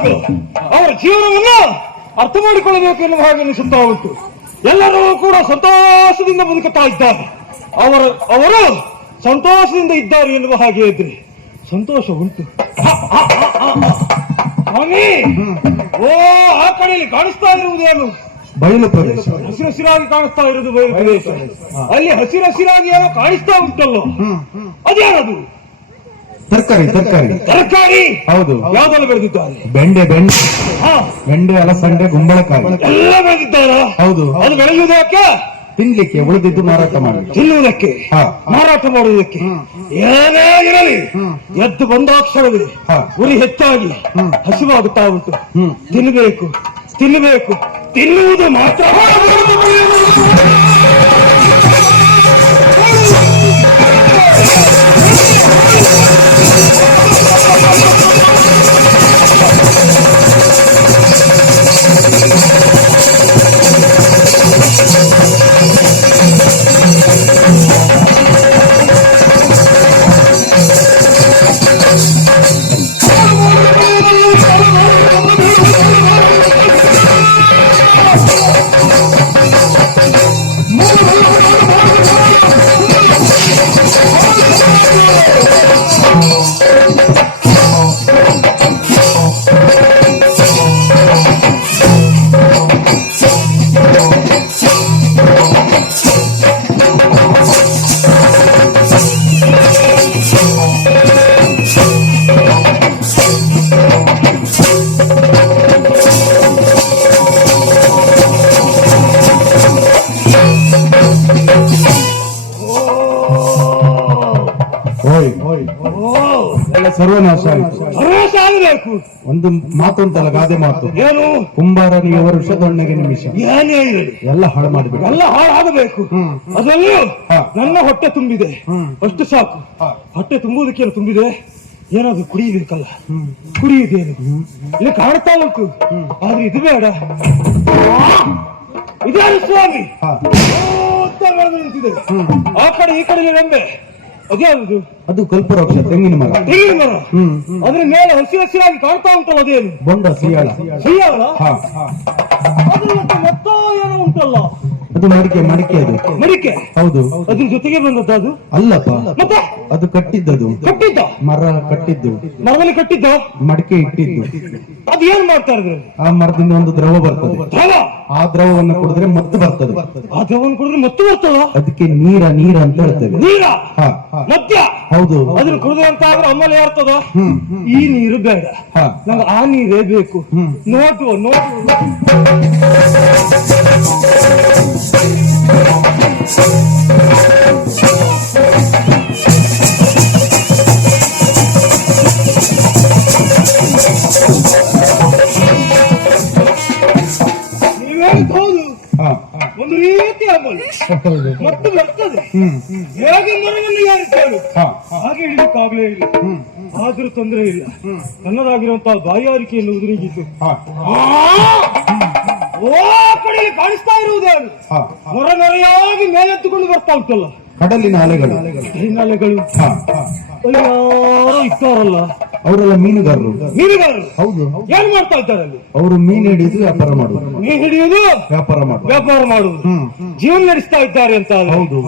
ಮಕ್ಕಳು ಅವರ ಜೀವನವನ್ನು ಅರ್ಥ ಮಾಡಿಕೊಳ್ಳಬೇಕು ಎನ್ನುವ ಹಾಗೆ ಅನಿಸುತ್ತಾ ಉಂಟು. ಎಲ್ಲರೂ ಕೂಡ ಸಂತೋಷದಿಂದ ಬದುಕುತ್ತಾ ಇದ್ದಾರೆ. ಅವರು ಸಂತೋಷದಿಂದ ಇದ್ದಾರೆ ಎನ್ನುವ ಹಾಗೆ ಇದ್ರೆ ಸಂತೋಷ ಉಂಟು. ಸ್ವಾಮಿ, ಓ ಆ ಕಡೆಯಲ್ಲಿ ಕಾಣಿಸ್ತಾ ಇರುವುದೇನು? ಬಯಲು ಪ್ರದೇಶ. ಹಸಿರಾಗಿ ಕಾಣಿಸ್ತಾ ಇರುವುದು ಬಯಲು ಪ್ರದೇಶ. ಅಲ್ಲಿ ಹಸಿರಾಗಿ ಏನೋ ಕಾಣಿಸ್ತಾ ಉಂಟಲ್ಲೋ, ಅದೇನದು? ತರಕಾರಿ. ತರಕಾರಿ ಹೌದು. ಯಾವ್ದೆಲ್ಲ ಬೆಳೆದಿದ್ದಾರೆ? ಬೆಂಡೆ, ಅಲಸಂಡೆ, ಗುಂಬಳಕಾಯಿ ಎಲ್ಲ ಬೆಳೆದಿದ್ದಾರ? ಹೌದು. ಅದು ಬೆಳೆಯುವುದಕ್ಕೆ, ತಿನ್ಲಿಕ್ಕೆ, ಉಳಿದಿದ್ದು ಮಾರಾಟ ಮಾಡಿ, ತಿನ್ನುವುದಕ್ಕೆ, ಮಾರಾಟ ಮಾಡುವುದಕ್ಕೆ. ಏನೇ ಇರಲಿ, ಎದ್ದು ಬಂದಾಕ್ಷರವೇ ಉರಿ ಹೆಚ್ಚಾಗಿ ಹಸಿವಾಗುತ್ತಾ ಉಂಟು. ತಿನ್ನಬೇಕು, ತಿನ್ನುವುದು ಮಾತ್ರ. ಸರ್ವನಾಶ ಆಯಿತು. ಆಗಬೇಕು. ಒಂದು ಮಾತು ಅಂತಲ್ಲ, ಗಾದೆ ಮಾತು. ಏನು? ಕುಂಬಾರನಿಗೆ ವರುಷದೊಣ್ಣಗೆ ನಿಮಿಷ. ಏನೇ ಇರಲಿ ಎಲ್ಲ ಹಾಳು ಮಾಡಿಬಿಡು. ಎಲ್ಲ ಹಾಳಾಗಬೇಕು. ಅದರಲ್ಲೂ ನನ್ನ ಹೊಟ್ಟೆ ತುಂಬಿದೆ, ಅಷ್ಟು ಸಾಕು. ಹೊಟ್ಟೆ ತುಂಬುವುದಕ್ಕೇನು ತುಂಬಿದೆ? ಏನಾದ್ರು ಕುಡಿಯಬೇಕಲ್ಲ, ಕುಡಿಯುವುದೇನು? ಇಲ್ಲಿ ಕಾಣ್ತಾ ಉಂಟು, ಆದ್ರೆ ಇದು ಬೇಡ. ಇದೇನು ಸ್ವಾಮಿ? ನಿಂತಿದೆ ಆ ಕಡೆ ಈ ಕಡೆ ರೆಂಬೆ. ಅದೇನು? ಅದು ಕಲ್ಪವೃಕ್ಷ, ತೆಂಗಿನ ಮರ. ಅದ್ರ ಮೇಲೆ ಹಸಿರಾಗಿ ಕಾಣ್ತಾ ಉಂಟಲ್ಲ, ಅದೇನು? ಬೊಂಡ, ಸಿಯಾಳ. ಅದ್ರ ಮತ್ತೆ ಏನೋ ಉಂಟಲ್ಲ, ಅದು ಮಡಿಕೆ. ಮಡಿಕೆ? ಹೌದು. ಅದ್ರ ಜೊತೆಗೆ ಬಂದದ್ದು ಅದು? ಅಲ್ಲಪ್ಪ, ಮತ್ತೆ ಅದು ಕಟ್ಟಿದ್ದದು. ಮರ ಕಟ್ಟಿದ್ದು, ಮರದಲ್ಲಿ ಕಟ್ಟಿದ್ದ, ಮಡಿಕೆ ಇಟ್ಟಿದ್ದು. ಅದು ಏನ್ ಮಾಡ್ತಾ ಇದ್ರು? ಆ ಮರದಿಂದ ಒಂದು ದ್ರವ ಬರ್ತದೆ. ಆ ದ್ರವವನ್ನು ಕುಡಿದ್ರೆ ಮತ್ತೆ ಬರ್ತದೆ. ಆ ದ್ರವವನ್ನು ಕುಡಿದ್ರೆ ಮತ್ತೆ ಬರ್ತದ? ಅದಕ್ಕೆ ನೀರ ಅಂತ ಹೇಳ್ತೇವೆ. ನೀರ ಮದ್ಯ? ಹೌದು. ಅದನ್ನ ಕುಡಿದ್ರೆ ಅಂತ ಆದ್ರೆ ಅಮ್ಮಲ್ಲಿ ಯಾರ್ತದ? ಈ ನೀರು ಬೇಡ, ನಂಗೆ ಆ ನೀರೇ ಬೇಕು. ನೋಟು ಹೌದು, ಒಂದು ರೀತಿ ಅಮಲು ಮತ್ತು ಬರ್ತದೆ. ಹೇಗೆ ಮರವನ್ನು ಯಾರಿದ್ದೇಳು ಹಾಗೆ ಹಿಡಿಯಕ್ಕಾಗಲೇ ಇಲ್ಲ. ಆದ್ರೂ ತೊಂದರೆ ಇಲ್ಲ, ನನ್ನದಾಗಿರುವಂತಹ ಬಾಯಾರಿಕೆ ಎನ್ನುವುದು ನೀಗಿತ್ತು. ಓ ಕಡೆಯಲ್ಲಿ ಕಾಣಿಸ್ತಾ ಇರುವುದೇನು? ನೊರೆಯಾಗಿ ಮೇಲೆತ್ತುಕೊಂಡು ಬರ್ತಾ ಉಂಟಲ್ಲ, ಕಡಲಿನ ಅಲೆಗಳು. ಯಾರೋ ಇದ್ದಾರಲ್ಲ, ಅವರೆಲ್ಲ ಮೀನುಗಾರರು. ಹೌದು. ಏನ್ ಮಾಡ್ತಾ ಇದ್ದಾರೆ ಅಲ್ಲಿ? ಅವರು ಮೀನು ಹಿಡಿಯುದು, ವ್ಯಾಪಾರ ಮಾಡುದು. ಮೀನು ಹಿಡಿಯುದು, ವ್ಯಾಪಾರ ಮಾಡುವುದು, ಜೀವನ ನಡೆಸ್ತಾ ಇದ್ದಾರೆ ಅಂತ. ಹೌದು.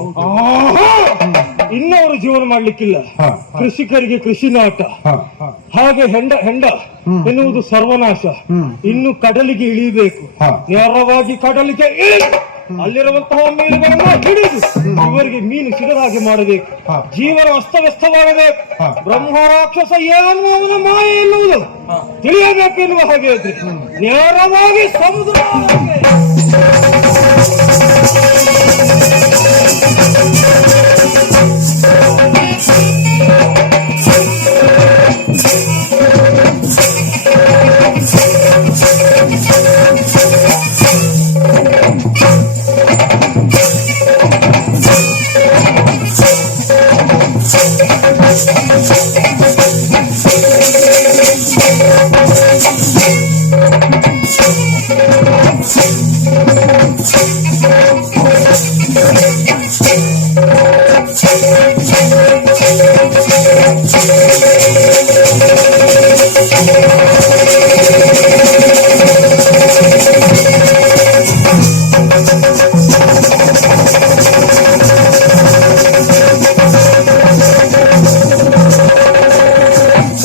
ಇನ್ನು ಅವರು ಜೀವನ ಮಾಡ್ಲಿಕ್ಕಿಲ್ಲ. ಕೃಷಿಕರಿಗೆ ಕೃಷಿ ನಾಟ, ಹಾಗೆ ಹೆಂಡ ಎನ್ನುವುದು ಸರ್ವನಾಶ. ಇನ್ನು ಕಡಲಿಗೆ ಇಳಿಯಬೇಕು, ನೇರವಾಗಿ ಕಡಲಿಗೆ ಇಳಿದು ಅಲ್ಲಿರುವಂತಹ ಮೀನುಗಳನ್ನು ಹಿಡಿದು ಇವರಿಗೆ ಮೀನು ಸಿಗದ ಹಾಗೆ ಮಾಡಬೇಕು. ಜೀವನ ಅಸ್ತವ್ಯಸ್ತವಾಗಬೇಕು. ಬ್ರಹ್ಮ ರಾಕ್ಷಸ ಏನು ಅವನ ಮಾಯ ಎನ್ನುವುದು ತಿಳಿಯಬೇಕು ಎನ್ನುವ ಹಾಗೆ ಇದ್ರೆ ನೇರವಾಗಿ ಸಮುದ್ರ.